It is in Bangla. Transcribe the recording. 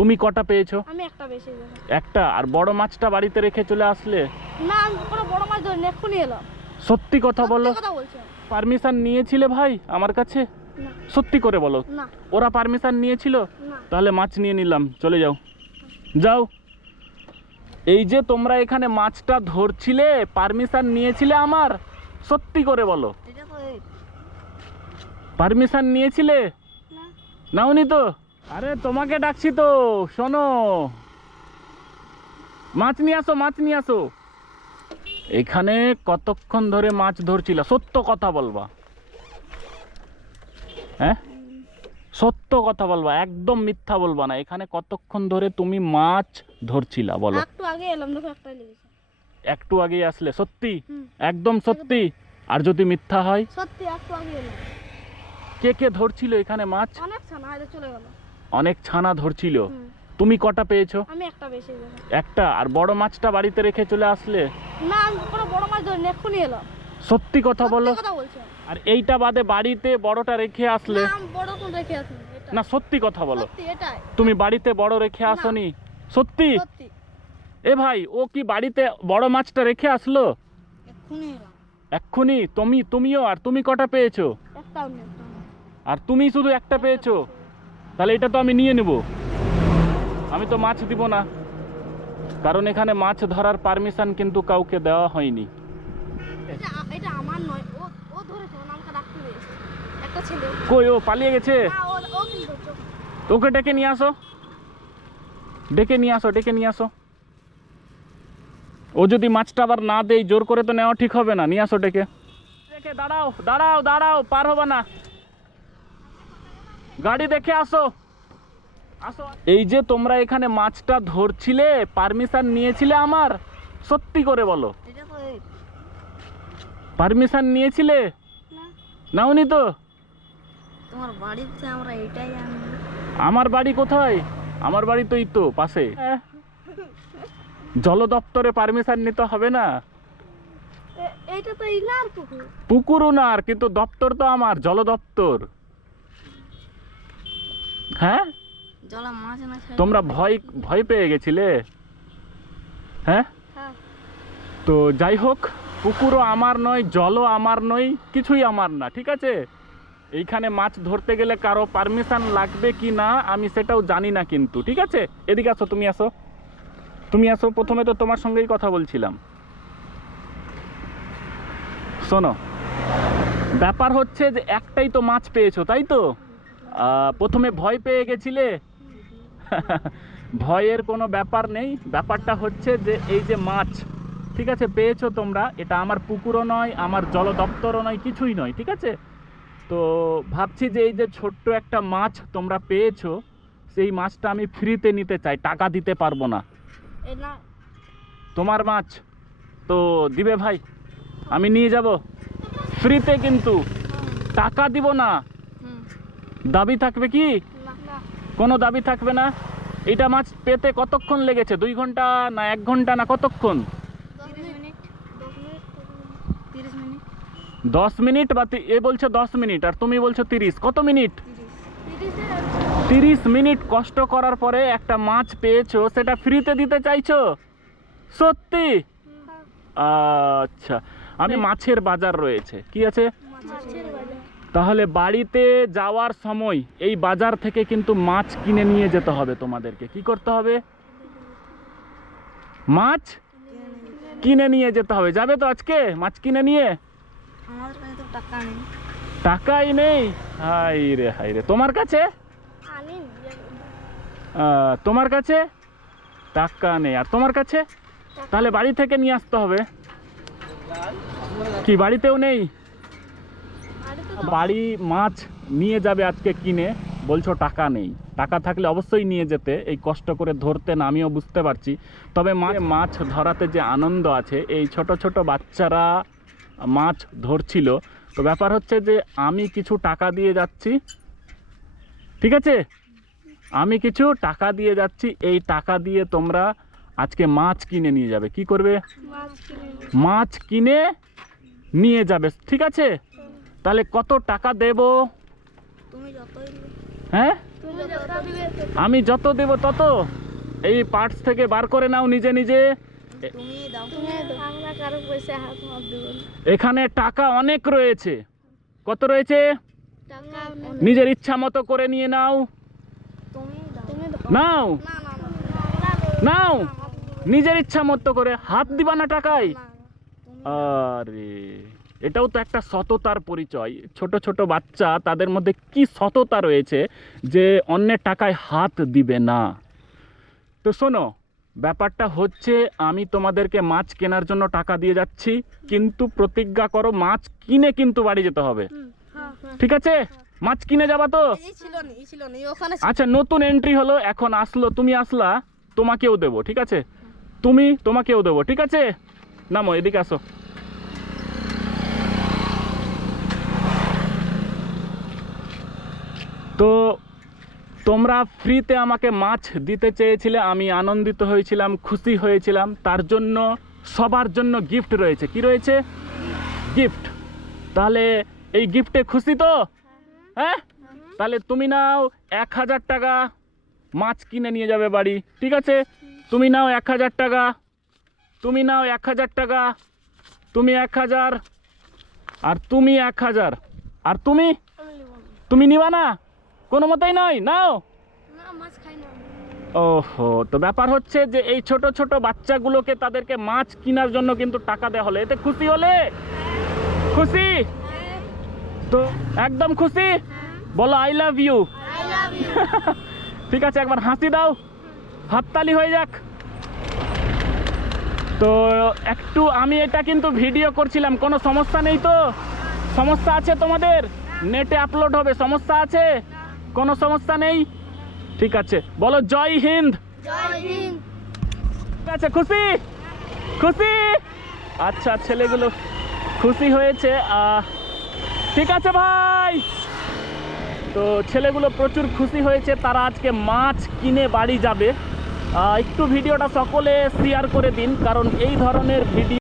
তুমি কটা পেয়েছো? আমি একটা বেশি দেবো। একটা। আর বড় মাছটা বাড়িতে রেখে চলে আসলে? না, আমি কোনো বড় মাছ ধরিনি, এক্ষুনি এলাম। সত্যি কথা বলো। সত্যি কথা বলছি। পারমিশন নিয়েছিলে ভাই আমার কাছে? না। সত্যি করে বলো। না। ওরা পারমিশন নিয়েছিল? না। তাহলে মাছ নিয়ে নিলাম, চলে যাও। যাও। এই যে তোমরা এখানে মাছটা ধরছিলে, পারমিশন নিয়েছিলে আমার? সত্যি করে বলো। এটা তো পারমিশন নিয়েছিলে? না। নাওনি তো? আরে তোমাকে ডাকছি তো, শোনো। মাছ নিয়ে আসো, মাছ নিয়ে আসো। এখানে কতক্ষণ ধরে মাছ ধরছিল? সত্য কথা বলবা। হ্যাঁ, সত্য কথা বলবা, একদম মিথ্যা বলবা না। এখানে কতক্ষণ ধরে তুমি মাছ ধরছিলা বলো? একটু আগে এলাম, দেখো একটা লেগেছে। একটু আগে আসলে? সত্যি? হুম। একদম সত্যি? আর যদি মিথ্যা হয়? সত্যি, একটু আগে এলাম। কে কে ধরছিল এখানে মাছ? অনেক ছানা হয়তো চলে গেল। অনেক ছানা ধরছিল। হুম। তুমি কটা পেয়েছো? আমি একটা বেশি দেবো। একটা। আর বড় মাছটা বাড়িতে রেখে চলে আসলে? না, আমি কোনো বড় মাছ ধরিনি, এক্ষুনি এলাম। সত্যি কথা বলো। সত্যি কথা বলছি। আর এইটা বাদে বাড়িতে বড়টা রেখে আসলে? না, আমি বড় কোন রেখে আসিনি, এটা। না, সত্যি কথা বলো। সত্যি, এটাই। তুমি বাড়িতে বড় রেখে না। আসনি? সত্যি? সত্যি। এ ভাই, ও কি বাড়িতে বড় মাছটা রেখে আসলো? এক্ষুনি এলাম। এক্ষুনি? তুমিও? আর তুমি কটা পেয়েছো? একটাও নেই, একটাও নেই। আর তুমি শুধু একটা পেয়েছো? তাহলে এটা তো আমি নিয়ে নেব। আমি তো মাছ দিব না, কারণ এখানে মাছ ধরার পারমিশন কিন্তু কাউকে দেওয়া হয়নি। এটা আমার নয়, ও ও ধরেছে, ও নামটা রাখতে দিয়েছে একটা ছেলে। কই, ও পালিয়ে গেছে? না, ও কি করছে? ওকে ডেকে নিয়ে আসো, ডেকে নিয়ে আসো, ডেকে নিয়ে আসো। ও যদি মাছটা আবার না দেয়, জোর করে তো নেওয়া ঠিক হবে না। নিয়ে আসো ডেকে। ডেকে দাঁড়াও, দাঁড়াও, দাঁড়াও, পার হবে না। গাড়ি দেখে আসো, আসো। এই যে তোমরা এখানে মাছটা ধরছিলে, পারমিশন নিয়েছিলে আমার? সত্যি করে বলো। এটা তো পারমিশন নিয়েছিলে? না। নাওনি তো? তোমার বাড়িতে আমরা এটাই জানি। আমার বাড়ি কোথায়? আমার বাড়ি তো এই তো পাশে। জল দপ্তরে পারমিশন নিতে হবে না? এইটা তো ইনার পুকুর। পুকুরও না, আর কিন্তু দপ্তর তো আমার, জল দপ্তর। হ্যাঁ, জলা মাছ না। তোমরা ভয় ভয় পেয়ে গেছিলে? হ্যাঁ, হ্যাঁ। তো যাই হোক, পুকুরও আমার নয়, জলও আমার নয়, কিছুই আমার না, ঠিক আছে? এইখানে মাছ ধরতে গেলে কারো পারমিশন লাগবে কি না আমি সেটাও জানি না কিন্তু, ঠিক আছে? এদিকে আসো, তুমি আসো, তুমি আসো। প্রথমে তো তোমার সঙ্গেই কথা বলছিলাম। শোনো, ব্যাপার হচ্ছে যে একটাই তো মাছ পেয়েছো, তাই তো? প্রথমে ভয় পেয়ে গেছিলে। ভয়ের কোনো ব্যাপার নেই। ব্যাপারটা হচ্ছে যে এই যে মাছ, ঠিক আছে, পেয়েছো তোমরা। এটা আমার পুকুরও নয়, আমার জল দপ্তরও নয়, কিছুই নয়, ঠিক আছে? তো ভাবছি যে এই যে ছোট্ট একটা মাছ তোমরা পেয়েছো, সেই মাছটা আমি ফ্রিতে নিতে চাই, টাকা দিতে পারবো না। না। তোমার মাছ তো দিবে ভাই, আমি নিয়ে যাব ফ্রিতে, কিন্তু টাকা দিব না। দাবি থাকবে কি? না। কোনো দাবি থাকবে না। এটা মাছ পেতে কতক্ষণ লেগেছে? 2 ঘন্টা না 1 ঘন্টা না কতক্ষণ? 10 মিনিট। 30 মিনিট। 10 মিনিট বা এ বলছে 10 মিনিট আর তুমি বলছো 30। কত মিনিট? 30। 30 মিনিট কষ্ট করার পরে একটা মাছ পেয়েছো, সেটা ফ্রিতে দিতে চাইছো? সত্যি? আচ্ছা, আমি মাছের বাজার রয়েছে, কি আছে? মাছের বাজার। তাহলে বাড়িতে যাওয়ার সময় এই বাজার থেকে কিন্তু মাছ কিনে নিয়ে যেতে হবে তোমাদেরকে। কি করতে হবে? মাছ কিনে নিয়ে যেতে হবে। যাবে তো আজকে মাছ কিনে নিয়ে? আমাদের কাছে তো টাকা নেই। টাকাই নেই? হাই রে হাই রে। তোমার কাছে? তোমার কাছে টাকা নেই, আর তোমার কাছে? তাহলে বাড়ি থেকে নিয়ে আসতে হবে। কি বাড়িতেও নেই? বাড়ি মাছ নিয়ে যাবে আজকে কিনে, বলছো টাকা নেই। টাকা থাকলে অবশ্যই নিয়ে যেতে, এই কষ্ট করে ধরতে না, আমিও বুঝতে পারছি। তবে মাছ ধরাতে যে আনন্দ আছে, এই ছোট ছোট বাচ্চারা মাছ ধরছিল, তো ব্যাপার হচ্ছে যে আমি কিছু টাকা দিয়ে যাচ্ছি, ঠিক আছে? আমি কিছু টাকা দিয়ে যাচ্ছি, এই টাকা দিয়ে তোমরা আজকে মাছ কিনে নিয়ে যাবে। কি করবে? মাছ কিনে নিয়ে যাবে, ঠিক আছে? তাহলে কত টাকা দেব? তুমি যতই। হ্যাঁ, তুমি যত দিবে আমি যত দেব তত? এই পার্টস থেকে বার করে নাও নিজে নিজে। তুমি দাও। আমরা কারো পয়সা হাত মার দেব না। এখানে টাকা অনেক রয়েছে। কত রয়েছে? টাকা নিজের ইচ্ছা মতো করে নিয়ে নাও। তুমি দাও। তুমি দাও। নাও না না না নাও, নিজের ইচ্ছা মতো করে। হাত দিবা না টাকায়? না আরে এটাও তো একটা সততার পরিচয়। ছোট ছোট বাচ্চা, তাদের মধ্যে কি সততা রয়েছে যে অন্যের টাকায় হাত দিবে না। তো শোনো, ব্যাপারটা হচ্ছে আমি তোমাদেরকে মাছ কেনার জন্য টাকা দিয়ে যাচ্ছি, কিন্তু প্রতিজ্ঞা করো মাছ কিনে কিন্তু বাড়ি যেতে হবে, ঠিক আছে? মাছ কিনে যাবা তো? এই ছিল না ওখানে আচ্ছা, নতুন এন্ট্রি হলো, এখন আসলো, তুমি আসলা, তোমাকেও দেবো, ঠিক আছে? তোমাকেও দেবো, ঠিক আছে? নামো, এদিকে আসো। তো তোমরা ফ্রিতে আমাকে মাছ দিতে চেয়েছিলে, আমি আনন্দিত হয়েছিলাম, খুশি হয়েছিলাম। তার জন্য সবার জন্য গিফট রয়েছে। কি রয়েছে? গিফট। তাহলে এই গিফটে খুশি তো? হ্যাঁ, তাহলে তুমি নাও 1000 টাকা, মাছ কিনে নিয়ে যাবে বাড়ি, ঠিক আছে? তুমি নাও 1000 টাকা, তুমি নাও 1000 টাকা, তুমি 1000, আর তুমি 1000, আর তুমি নিবা না? কোনো মতেই নয়, নাও। না মাছ খাই না। ওহো, তো ব্যাপার হচ্ছে যে এই ছোট ছোট বাচ্চাগুলোকে, তাদেরকে মাছ কেনার জন্য কিন্তু টাকা দেওয়া হলে, এতে খুশি হলে? খুশি তো? একদম খুশি? বলো I love you. I love you. ঠিক আছে, একবার হাসি দাও, হাততালি হয়ে যাক। তো একটু আমি এটা কিন্তু ভিডিও করছিলাম, কোনো সমস্যা নেই তো? সমস্যা আছে তোমাদের? নেটে আপলোড হবে, সমস্যা আছে? কোনো সমস্যা নেই? ঠিক আছে, বলো জয় হিন্দ। জয় হিন্দ। ঠিক আছে, খুশি? খুশি? আচ্ছা, ছেলেগুলো খুশি হয়েছে। ঠিক আছে ভাই, তো ছেলেগুলো প্রচুর খুশি হয়েছে, তারা আজকে মাছ কিনে বাড়ি যাবে। একটু ভিডিওটা সকলে শেয়ার করে দিন, কারণ এই ধরনের ভিডিও